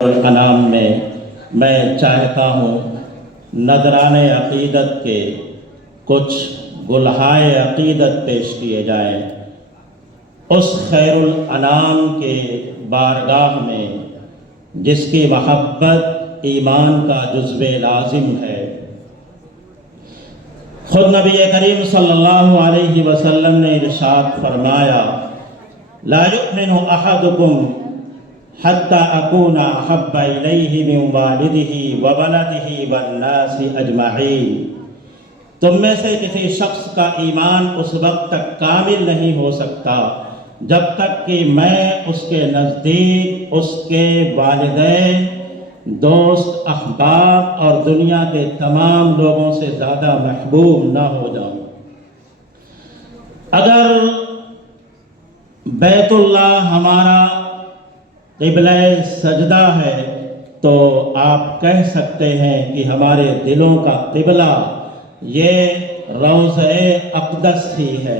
الانام میں چاہتا ہوں نذران عقیدت کے کچھ گلہائے عقیدت پیش کیے جائیں اس خیر الانام کے بارگاہ میں جس کی محبت ایمان کا جزو لازم ہے۔ خود نبی کریم صلی اللہ علیہ وسلم نے ارشاد فرمایا، لا یؤمن احدکم حتی اکون احب الیہ من والدہ وولدہ والناس اجمعین۔ تم میں سے کسی شخص کا ایمان اس وقت تک کامل نہیں ہو سکتا جب تک کہ میں اس کے نزدیک اس کے والدین، دوست، احباب اور دنیا کے تمام لوگوں سے زیادہ محبوب نہ ہو جاؤں۔ اگر بیت اللہ ہمارا قبلہ سجدہ ہے تو آپ کہہ سکتے ہیں کہ ہمارے دلوں کا قبلہ یہ روضہ اقدس ہی ہے۔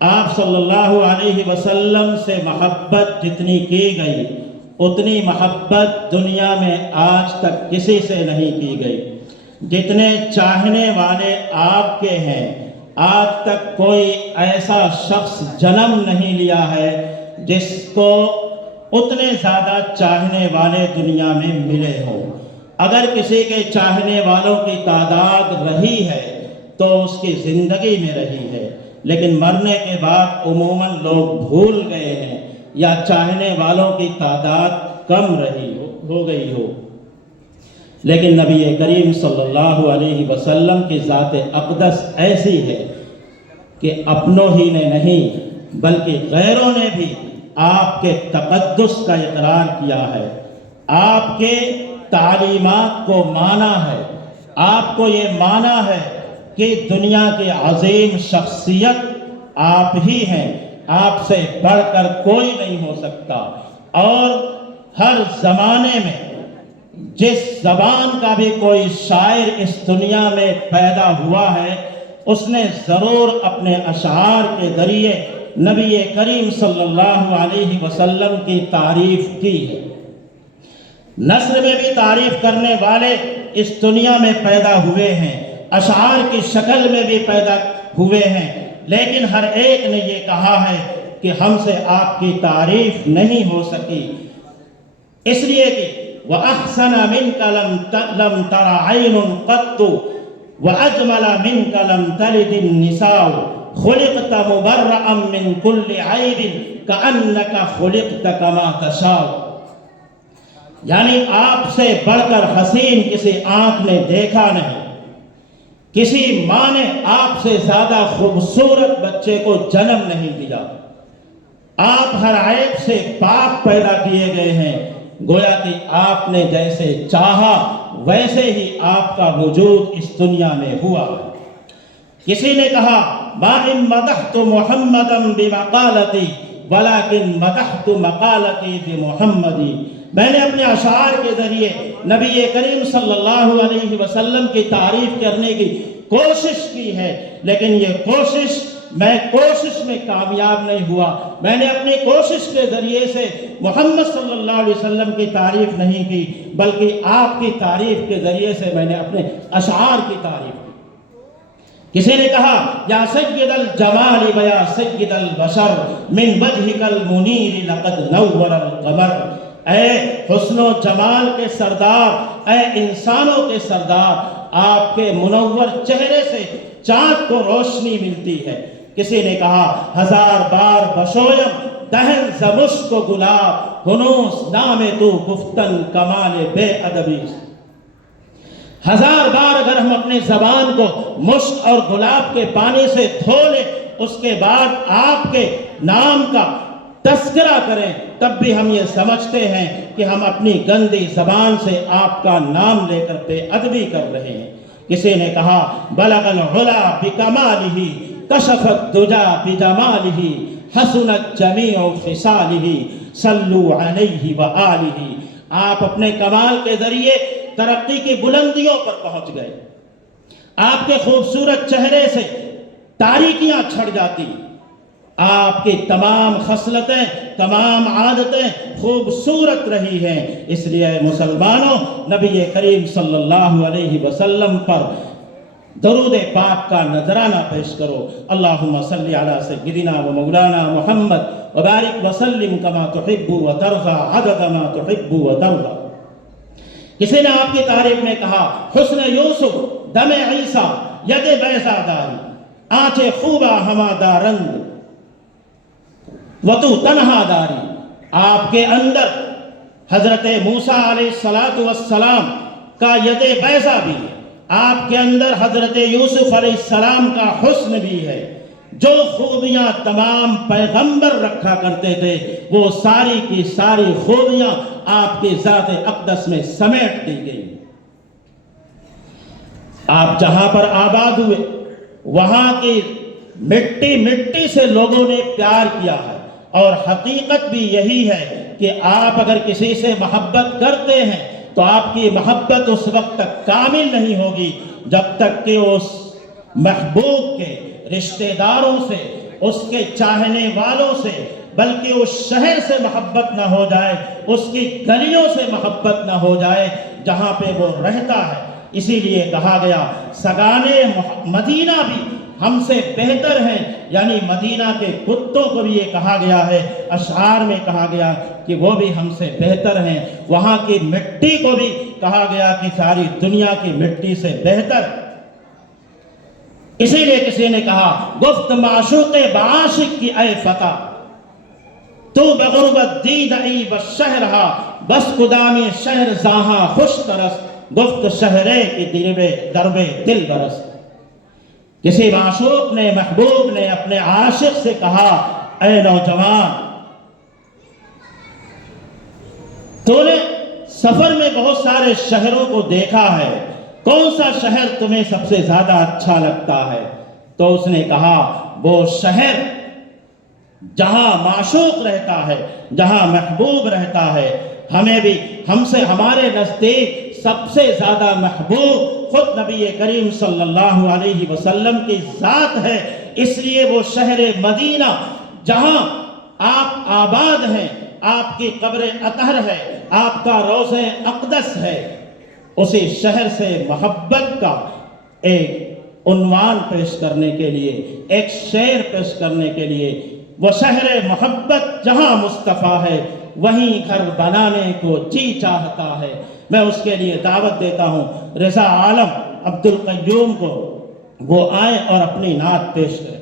آپ صلی اللہ علیہ وسلم سے محبت جتنی کی گئی اتنی محبت دنیا میں آج تک کسی سے نہیں کی گئی۔ جتنے چاہنے والے آپ کے ہیں آج تک کوئی ایسا شخص جنم نہیں لیا ہے جس کو اتنے زیادہ چاہنے والے دنیا میں ملے ہوں۔ اگر کسی کے چاہنے والوں کی تعداد رہی ہے تو اس کی زندگی میں رہی ہے، لیکن مرنے کے بعد عموماً لوگ بھول گئے ہیں یا چاہنے والوں کی تعداد کم ہو گئی ہو۔ لیکن نبی کریم صلی اللہ علیہ وسلم کی ذات اقدس ایسی ہے کہ اپنوں ہی نے نہیں بلکہ غیروں نے بھی آپ کے تقدس کا اقرار کیا ہے، آپ کے تعلیمات کو مانا ہے، آپ کو یہ مانا ہے کہ دنیا کی عظیم شخصیت آپ ہی ہیں، آپ سے بڑھ کر کوئی نہیں ہو سکتا۔ اور ہر زمانے میں جس زبان کا بھی کوئی شاعر اس دنیا میں پیدا ہوا ہے اس نے ضرور اپنے اشعار کے ذریعے نبی کریم صلی اللہ علیہ وسلم کی تعریف کی ہے۔ نثر میں بھی تعریف کرنے والے اس دنیا میں پیدا ہوئے ہیں، اشعار کی شکل میں بھی پیدا ہوئے ہیں، لیکن ہر ایک نے یہ کہا ہے کہ ہم سے آپ کی تعریف نہیں ہو سکی، اس لیے کہ وَأَحْسَنَ مِنْكَ لَمْ تَرَ عَيْنٌ قَطُّ وَأَجْمَلَ مِنْكَ لَمْ تَلِدِ النِّسَاءُ خُلِقْتَ مُبَرَّأً مِّن كُلِّ عَيْبٍ كَأَنَّكَ خُلِقْتَ كَمَا تَشَاءُ۔ یعنی آپ سے بڑھ کر حسین کسی آنکھ نے دیکھا نہیں، کسی ماں نے آپ سے زیادہ خوبصورت بچے کو جنم نہیں دیا، آپ ہر عیب سے پاک پیدا کیے گئے ہیں، گویا کہ آپ نے جیسے چاہا ویسے ہی آپ کا وجود اس دنیا میں ہوا۔ کسی نے کہا ما ان مدحت محمدا بمقالتی ولکن مدحت مقالتی بمحمدی، میں نے اپنے اشعار کے ذریعے نبی کریم صلی اللہ علیہ وسلم کی تعریف کرنے کی کوشش کی ہے، لیکن یہ کوشش میں کامیاب نہیں ہوا۔ میں نے اپنی کوشش کے ذریعے سے محمد صلی اللہ علیہ وسلم کی تعریف نہیں کی بلکہ آپ کی تعریف کے ذریعے سے میں نے اپنے اشعار کی تعریف کی۔ کسی نے کہا یا سید الجمال و یا سید البشر من وجہک المنیر لقد نور القمر، اے حسن و جمال کے سردار، اے انسانوں کے سردار، آپ کے منور چہرے سے چاند کو روشنی ملتی ہے۔ کسی نے کہا ہزار بار بشویم دہن ز مشک و گلاب ہنوس نام تو گفتن کمال بے ادبی۔ ہزار بار اگر ہم اپنے زبان کو مشک اور گلاب کے پانی سے دھو لیں اس کے بعد آپ کے نام کا تذکرہ کریں تب بھی ہم یہ سمجھتے ہیں کہ ہم اپنی گندی زبان سے آپ کا نام لے کر بے ادبی کر رہے ہیں۔ کسی نے کہا بلغ العلا بکمالہ کشف الدجا بجمالہ حسنت جمیع خصالہ صلو علیہ وآلہ۔ آپ اپنے کمال کے ذریعے ترقی کی بلندیوں پر پہنچ گئے، آپ کے خوبصورت چہرے سے تاریکیاں چھڑ جاتی، آپ کی تمام خصلتیں، تمام عادتیں خوبصورت رہی ہیں، اس لیے مسلمانوں نبی کریم صلی اللہ علیہ وسلم پر درود پاک کا نذرانہ پیش کرو۔ اللہم صلی علی سیدنا و مولانا محمد وبارک وسلم کما تحب و ترضى عدد ما تحب و ترضى۔ کسی نے آپ کی تعریف میں کہا حسن یوسف دم عیسیٰ ید بیضا داری، آنچے خوبہ ہمادہ رنگ و تو تنہا داری۔ آپ کے اندر حضرت موسیٰ علیہ السلام کا ید بیضا بھی ہے، آپ کے اندر حضرت یوسف علیہ السلام کا حسن بھی ہے۔ جو خوبیاں تمام پیغمبر رکھا کرتے تھے وہ ساری کی ساری خوبیاں آپ کی ذات اقدس میں سمیٹ دی گئی۔ آپ جہاں پر آباد ہوئے وہاں کی مٹی سے لوگوں نے پیار کیا ہے، اور حقیقت بھی یہی ہے کہ آپ اگر کسی سے محبت کرتے ہیں تو آپ کی محبت اس وقت تک کامل نہیں ہوگی جب تک کہ اس محبوب کے رشتہ داروں سے، اس کے چاہنے والوں سے، بلکہ اس شہر سے محبت نہ ہو جائے، اس کی گلیوں سے محبت نہ ہو جائے جہاں پہ وہ رہتا ہے۔ اسی لیے کہا گیا سگانے مدینہ بھی ہم سے بہتر ہیں، یعنی مدینہ کے کتوں کو بھی یہ کہا گیا ہے، اشعار میں کہا گیا کہ وہ بھی ہم سے بہتر ہیں۔ وہاں کی مٹی کو بھی کہا گیا کہ ساری دنیا کی مٹی سے بہتر۔ اسی لیے کسی نے کہا گفت معشوق بعاشق کی اے فتح، تو بغربت دید ای بشہرہا، بس قدامی شہر زاہاں خوش ترس، گفت شہرے کی دربے دل برس۔ کسی معشوق نے، محبوب نے اپنے عاشق سے کہا اے نوجوان، تو نے سفر میں بہت سارے شہروں کو دیکھا ہے، کون سا شہر تمہیں سب سے زیادہ اچھا لگتا ہے؟ تو اس نے کہا وہ شہر جہاں معشوق رہتا ہے، جہاں محبوب رہتا ہے۔ ہمیں بھی ہمارے نزدیک سب سے زیادہ محبوب خود نبی کریم صلی اللہ علیہ وسلم کی ذات ہے، اس لیے وہ شہر مدینہ جہاں آپ آباد ہیں، آپ کی قبر اطہر ہے، آپ کا روضہ اقدس ہے، اسی شہر سے محبت کا ایک عنوان پیش کرنے کے لیے، ایک شعر پیش کرنے کے لیے، وہ شہر محبت جہاں مصطفیٰ ہے وہیں گھر بنانے کو جی چاہتا ہے۔ میں اس کے لیے دعوت دیتا ہوں رضا عالم عبد القیوم کو، وہ آئیں اور اپنی نعت پیش کریں۔